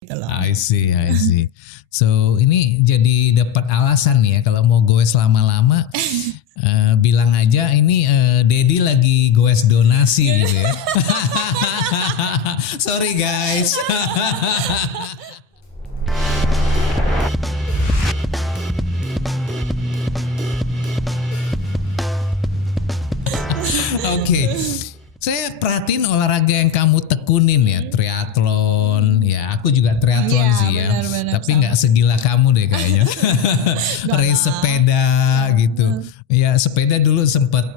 gitu loh. I see. So ini jadi dapat alasan nih ya kalau mau goes lama-lama, bilang aja ini Dedi lagi goes donasi gitu ya. Sorry guys. Oke. Saya perhatiin olahraga yang kamu tekunin ya, triathlon. Ya, aku juga triathlon sih ya. Benar, Tapi nggak segila kamu deh kayaknya. Race sepeda gitu. Ya, sepeda dulu sempet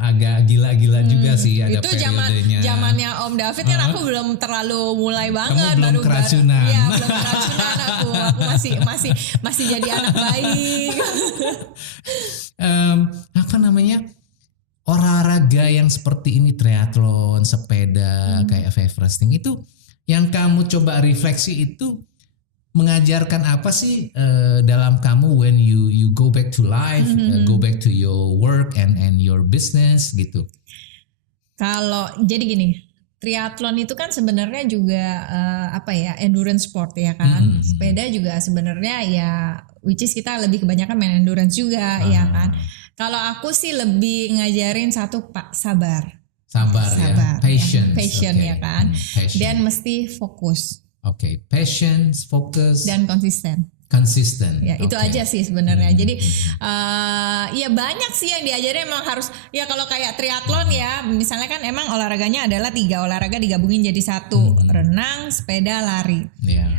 agak gila-gila juga sih ada itu periodenya. zamannya Om David kan aku belum terlalu mulai banget. Kamu belum keracunan. Iya, belum keracunan aku. Aku masih jadi anak baik. Apa namanya? Olahraga yang seperti ini, triathlon, sepeda, kayak weightlifting itu yang kamu coba refleksi itu mengajarkan apa sih dalam kamu when you go back to life, go back to your work and your business gitu. Kalau jadi gini, triathlon itu kan sebenarnya juga endurance sport ya kan. Sepeda juga sebenarnya ya which is kita lebih kebanyakan main endurance juga ya kan. Kalau aku sih lebih ngajarin satu sabar Ya, patience okay. Ya kan. Patience. Dan mesti fokus. Oke, patience, fokus dan konsisten. Ya, itu aja sih sebenarnya. Jadi ya banyak sih yang diajarin emang harus ya kalau kayak triathlon ya, misalnya kan emang olahraganya adalah 3 olahraga digabungin jadi satu, renang, sepeda, lari. Iya.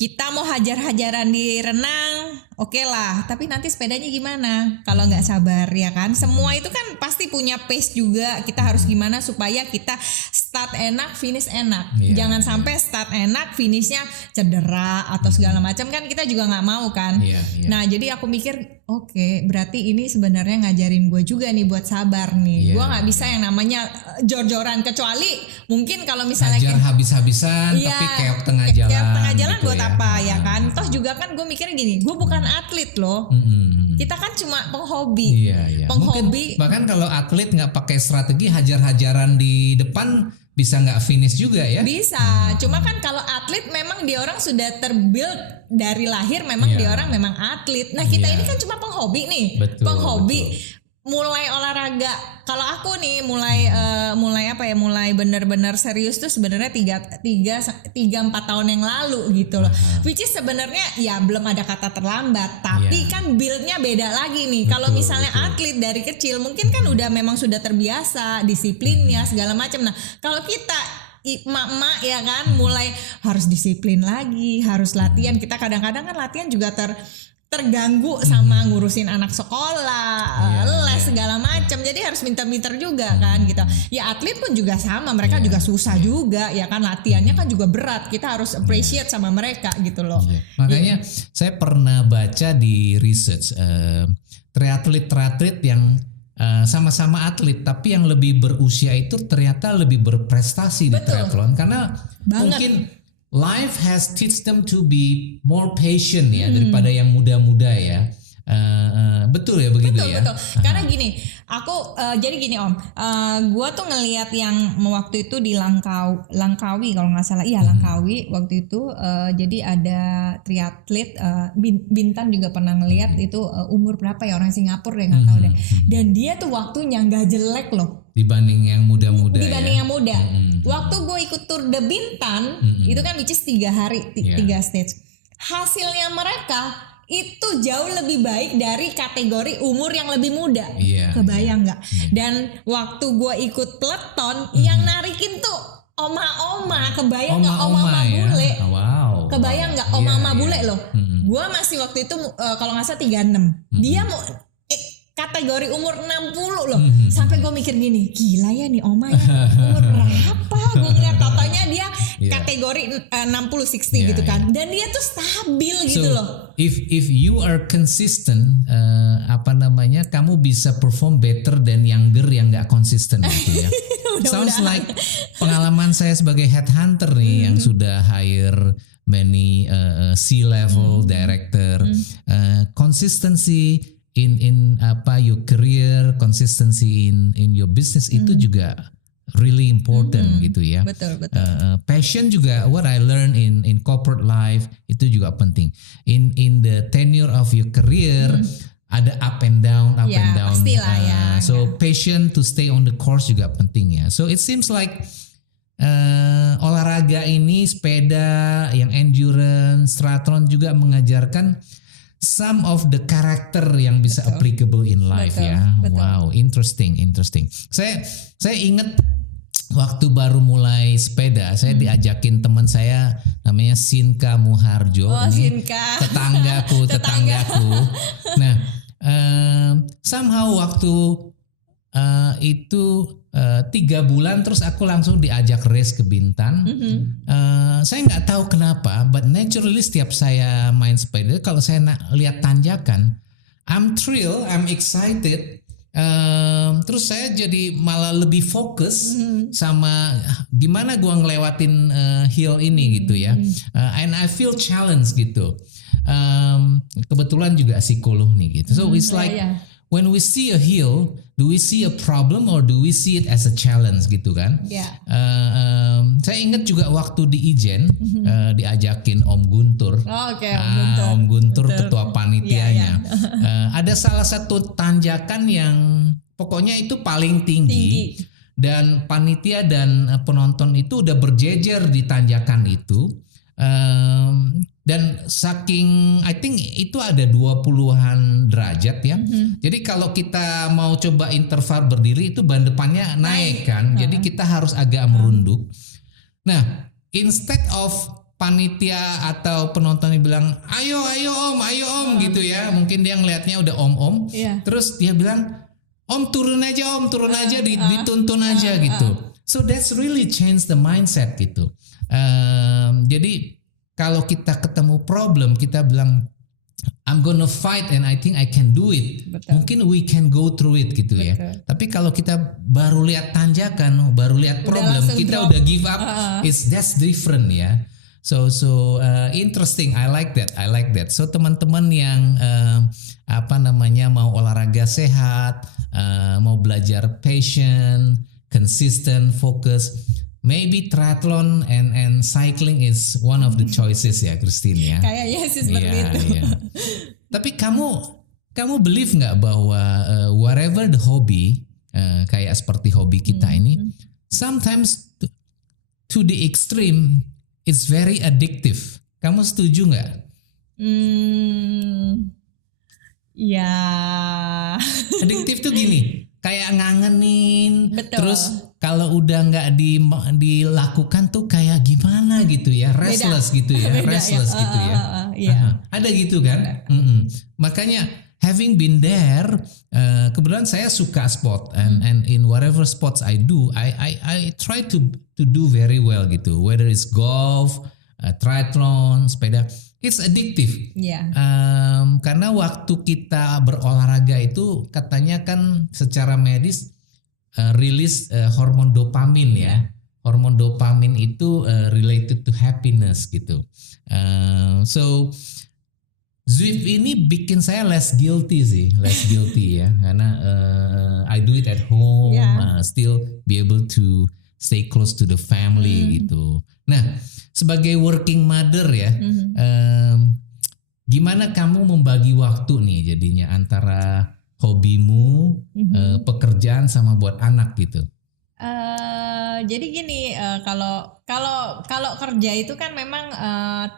Kita mau hajar-hajaran di renang, oke lah. Tapi nanti sepedanya gimana? Kalau nggak sabar ya kan? Semua itu kan pasti punya pace juga. Kita harus gimana supaya kita start enak, finish enak. Jangan sampai start enak, finishnya cedera atau segala macam kan kita juga nggak mau kan? Nah jadi aku mikir, oke, berarti ini sebenarnya ngajarin gue juga nih buat sabar nih. Gue nggak bisa yang namanya jor-joran, kecuali mungkin kalau misalnya hajar habis-habisan, tapi keok tengah jalan. Keok tengah jalan gitu buat apa ya kan? Toh juga kan gue mikirnya gini, gue bukan atlet loh. Kita kan cuma penghobi. Iya. Penghobi. Mungkin bahkan kalau atlet nggak pakai strategi, hajar-hajaran di depan bisa nggak finish juga ya? Bisa. Cuma kan kalau atlet memang dia orang sudah terbuild dari lahir, memang dia orang memang atlet. Nah kita ini kan cuma penghobi nih. Betul, penghobi. Betul. Mulai olahraga, kalau aku nih mulai benar-benar serius tuh sebenarnya 3-4 tahun yang lalu gitu loh. Which is sebenarnya ya belum ada kata terlambat, tapi kan build-nya beda lagi nih. Kalau misalnya atlet dari kecil mungkin kan udah memang sudah terbiasa disiplinnya segala macam. Nah, kalau kita emak-emak ya kan mulai harus disiplin lagi, harus latihan. Kita kadang-kadang kan latihan juga terganggu sama ngurusin anak sekolah, les segala macam. Jadi harus pintar-pintar juga kan gitu. Ya atlet pun juga sama, mereka juga susah juga ya kan, latihannya kan juga berat. Kita harus appreciate sama mereka gitu loh. Makanya saya pernah baca di research triatlet yang sama-sama atlet tapi yang lebih berusia itu ternyata lebih berprestasi di triathlon karena mungkin life has teach them to be more patient ya daripada yang muda-muda ya. Betul ya begitu ya. Betul. Karena gini, aku jadi gini Om, gue tuh ngelihat yang waktu itu di Langkawi kalau nggak salah, Langkawi waktu itu jadi ada triatlet Bintan juga pernah ngelihat itu umur berapa ya, orang Singapura deh nggak tahu deh. Dan dia tuh waktunya nggak jelek loh. Dibanding yang muda-muda. Yang muda. Waktu gue ikut Tour de Bintan itu kan which is 3 hari 3 stage. Hasilnya mereka itu jauh lebih baik dari kategori umur yang lebih muda. Kebayang nggak? Dan waktu gue ikut peloton yang narikin tuh oma-oma, kebayang nggak? Oma-oma bule. Kebayang nggak? Oma-oma bule loh. Gue masih waktu itu kalau nggak salah 36. Dia mau kategori umur 60 loh. Sampai gue mikir gini, gila ya nih oma ya, umur berapa? Gue ngeliat katanya dia kategori 60-60 gitu kan. Dan dia tuh stabil gitu loh. If you are consistent, kamu bisa perform better than younger yang gak konsisten gitu ya. Sounds like pengalaman saya sebagai headhunter nih yang sudah hire many C-level director. Consistency in your career, consistency in your business itu juga really important gitu ya. Betul. Passion juga what I learn in corporate life itu juga penting. In the tenure of your career ada up and down. Pastilah ya. So passion to stay on the course juga penting ya. So it seems like olahraga ini, sepeda, yang endurance, triathlon juga mengajarkan some of the character yang bisa applicable in life ya. Wow, interesting. Saya ingat waktu baru mulai sepeda, saya diajakin teman saya namanya Sinka Muharjo. Sinka. Tetanggaku. Nah, somehow waktu itu 3 bulan terus aku langsung diajak race ke Bintan. Saya nggak tahu kenapa, but naturally setiap saya main sepeda, kalau saya lihat tanjakan, I'm thrilled, I'm excited. Terus saya jadi malah lebih fokus sama gimana gua ngelewatin hill ini gitu ya. And I feel challenged gitu. Kebetulan juga psikolog nih gitu. So it's like when we see a hill, do we see a problem or do we see it as a challenge gitu kan? Saya ingat juga waktu di Ijen diajakin Om Guntur. Om Guntur ketua panitianya. Ada salah satu tanjakan yang pokoknya itu paling tinggi. Dan panitia dan penonton itu udah berjejer di tanjakan itu. Dan saking I think itu ada 20-an derajat ya. Jadi kalau kita mau coba interval berdiri itu ban depannya naik kan. Jadi kita harus agak merunduk. Nah, instead of panitia atau penonton yang bilang ayo om gitu ya. Mungkin dia ngelihatnya udah om. Terus dia bilang om turun aja dituntun aja gitu. So that's really change the mindset gitu. Jadi kalau kita ketemu problem, kita bilang I'm gonna fight and I think I can do it. Mungkin we can go through it gitu ya. Tapi kalau kita baru lihat tanjakan, baru lihat problem, kita udah give up. That's different ya. So interesting. I like that. So teman-teman yang mau olahraga sehat, mau belajar patient, consistent, focus. Maybe triathlon and cycling is one of the choices ya, Christine ya. Kayaknya sih seperti itu. Tapi kamu believe nggak bahwa whatever the hobby, kayak seperti hobi kita ini, sometimes to the extreme, it's very addictive. Kamu setuju nggak? Ya. Addictive tuh gini. Kayak ngangenin. Betul. Terus kalau udah nggak dilakukan tuh kayak gimana gitu ya, restless gitu ya. Ada gitu kan. Makanya having been there, kebetulan saya suka sport and in whatever sports I do, I try to do very well gitu. Whether it's golf, triathlon, sepeda. It's addictive. Karena waktu kita berolahraga itu katanya kan secara medis rilis hormon dopamin ya. Hormon dopamin itu related to happiness gitu. So Zwift ini bikin saya less guilty ya. Karena I do it at home, still be able to stay close to the family gitu. Nah, sebagai working mother ya, gimana kamu membagi waktu nih jadinya antara hobimu, pekerjaan sama buat anak gitu? Jadi gini, kalau kerja itu kan memang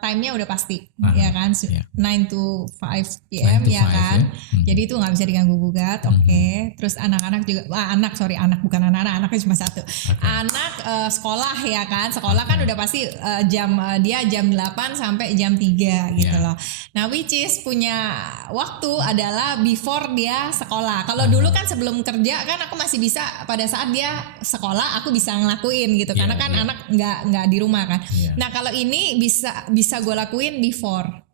time-nya udah pasti, ya kan, 9 to 5 PM ya kan. Jadi itu nggak bisa diganggu gugat. Terus anak-anak juga, anak bukan anak-anak, anaknya cuma satu. Anak sekolah ya kan, sekolah kan udah pasti dia jam 8 sampai jam 3 gitu loh. Nah, which is punya waktu adalah before dia sekolah. Kalau dulu kan sebelum kerja kan aku masih bisa pada saat dia sekolah aku bisa ngelakuin gitu, karena kan anak nggak di rumah kan. Nah, kalau ini bisa gue lakuin before.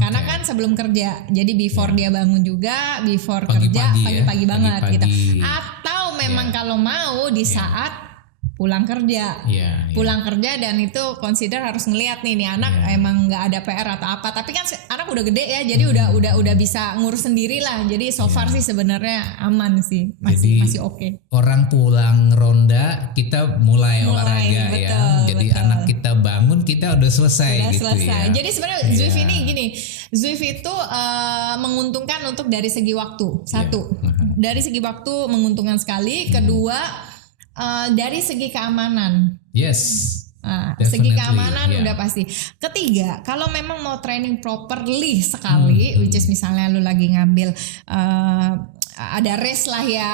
Karena kan sebelum kerja, jadi before dia bangun juga, before kerja pagi-pagi banget gitu. Atau memang kalau mau di saat pulang kerja, pulang kerja dan itu consider harus ngelihat nih anak emang nggak ada PR atau apa, tapi kan anak udah gede ya, jadi udah bisa ngurus sendiri lah, jadi so far sih sebenarnya aman sih, masih oke. Orang pulang ronda kita mulai olahraga betul, ya, jadi betul. Anak kita bangun kita udah selesai gitu ya. Jadi sebenarnya Zwif ini gini, Zwif itu menguntungkan untuk dari segi waktu, satu, dari segi waktu menguntungkan sekali, kedua dari segi keamanan. Segi keamanan udah pasti. Ketiga, kalau memang mau training properly sekali, which is misalnya lu lagi ngambil ada race lah ya,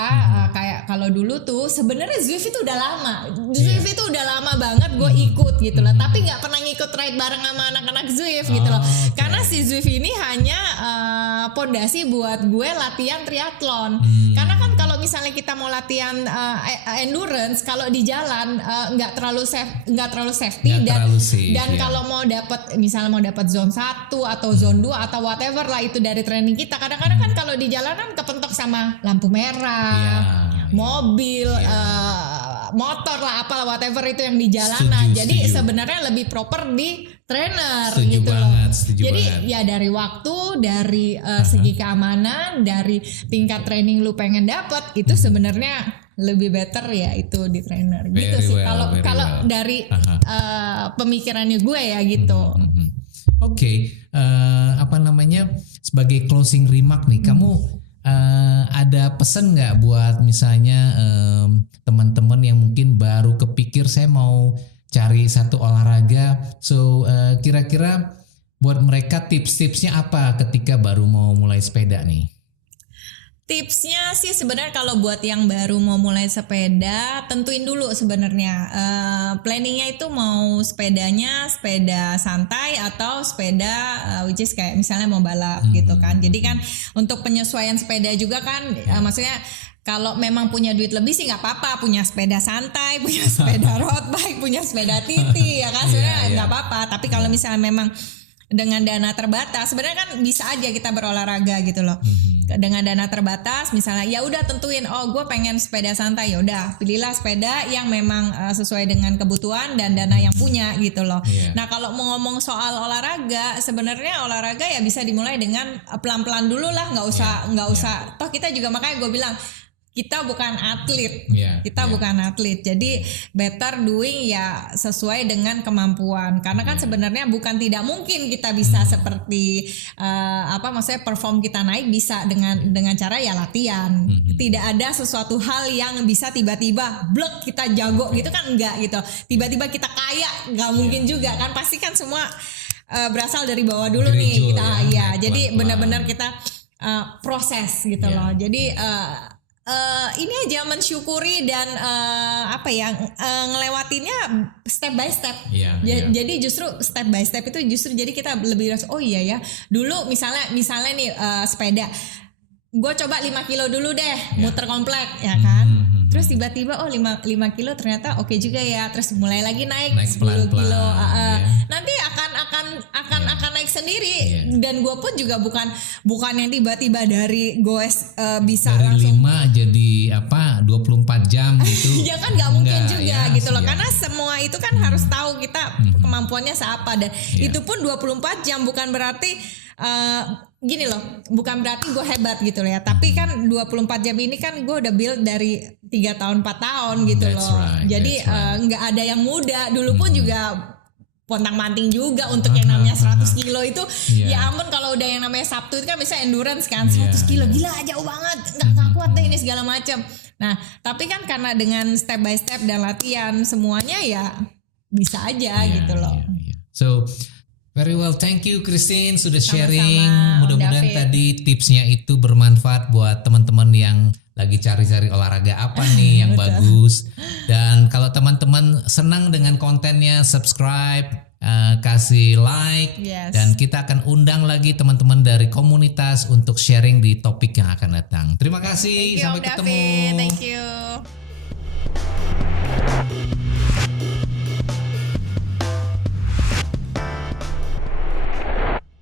kayak kalau dulu tuh sebenarnya Zwif itu udah lama, itu udah lama banget gue ikut gitu loh, tapi nggak pernah ngikut ride bareng sama anak-anak Zwif gitu loh, karena si Zwif ini hanya pondasi buat gue latihan triathlon, karena kan kalau misalnya kita mau latihan endurance, kalau di jalan nggak terlalu safety dan kalau mau dapat misalnya mau dapat zone 1 atau zone 2 atau whatever lah itu dari training kita, kadang-kadang kan kalau di jalanan kepentok sama lampu merah, mobil, motor lah apalah whatever itu yang di jalanan. Jadi sebenarnya lebih proper di trainer gitu loh. Jadi ya dari waktu, dari segi keamanan, dari tingkat training lu pengen dapat itu sebenarnya lebih better ya itu di trainer gitu sih. Kalau dari pemikirannya gue ya gitu. Oke, sebagai closing remark nih, kamu ada pesan nggak buat misalnya teman-teman yang mungkin baru kepikir saya mau cari satu olahraga, kira-kira buat mereka tips-tipsnya apa ketika baru mau mulai sepeda nih? Tipsnya sih sebenarnya kalau buat yang baru mau mulai sepeda, tentuin dulu sebenarnya planningnya itu mau sepedanya sepeda santai atau sepeda which is kayak misalnya mau balap gitu kan. Jadi kan untuk penyesuaian sepeda juga kan maksudnya kalau memang punya duit lebih sih nggak apa-apa, punya sepeda santai, punya sepeda road bike, punya sepeda TT ya kan sebenarnya nggak apa-apa. Tapi kalau misalnya memang dengan dana terbatas sebenarnya kan bisa aja kita berolahraga gitu loh. Dengan dana terbatas misalnya ya udah tentuin gue pengen sepeda santai, ya udah pilihlah sepeda yang memang sesuai dengan kebutuhan dan dana yang punya gitu loh. Nah kalau mau ngomong soal olahraga, sebenarnya olahraga ya bisa dimulai dengan pelan-pelan dulu lah, nggak usah toh kita juga, makanya gue bilang kita bukan atlet, bukan atlet, jadi better doing ya sesuai dengan kemampuan. Karena kan sebenarnya bukan tidak mungkin kita bisa seperti maksudnya perform kita naik bisa dengan cara ya latihan. Tidak ada sesuatu hal yang bisa tiba-tiba blok kita jago gitu kan, enggak gitu. Tiba-tiba kita kaya, nggak mungkin juga kan. Pasti kan semua berasal dari bawah dulu nih kita Jadi benar-benar kita proses gitu loh. Jadi ini aja mensyukuri dan ngelewatinnya step by step. Jadi justru step by step itu justru jadi kita lebih rasa dulu misalnya nih sepeda gue coba 5 kilo dulu deh muter komplek ya kan. Terus tiba-tiba 5 kilo ternyata oke juga ya. Terus mulai lagi naik 10 kilo. Nanti akan naik sendiri. Dan gue pun juga bukan yang tiba-tiba dari goes bisa dari langsung 5 jadi 24 jam gitu. Ya kan nggak mungkin juga gitu loh. Karena semua itu kan harus tahu kita kemampuannya seapa, dan itu pun 24 jam bukan berarti gini loh, bukan berarti gue hebat gitu loh ya, tapi kan 24 jam ini kan gue udah build dari 3 tahun 4 tahun gitu loh. Jadi nggak ada yang muda. Dulu pun juga pontang-manting juga untuk yang namanya 100 kilo itu. Ya ampun, kalau udah yang namanya Sabtu itu kan bisa endurance kan 100 kilo gila jauh banget, nggak kuat deh ini segala macam. Nah tapi kan karena dengan step by step dan latihan semuanya ya bisa aja gitu loh. So very well, thank you Christine sudah sharing. Mudah-mudahan tadi tipsnya itu bermanfaat buat teman-teman yang lagi cari-cari olahraga apa nih yang bagus. Dan kalau teman-teman senang dengan kontennya, subscribe, kasih like, dan kita akan undang lagi teman-teman dari komunitas untuk sharing di topik yang akan datang. Terima kasih, sampai ketemu. Thank you.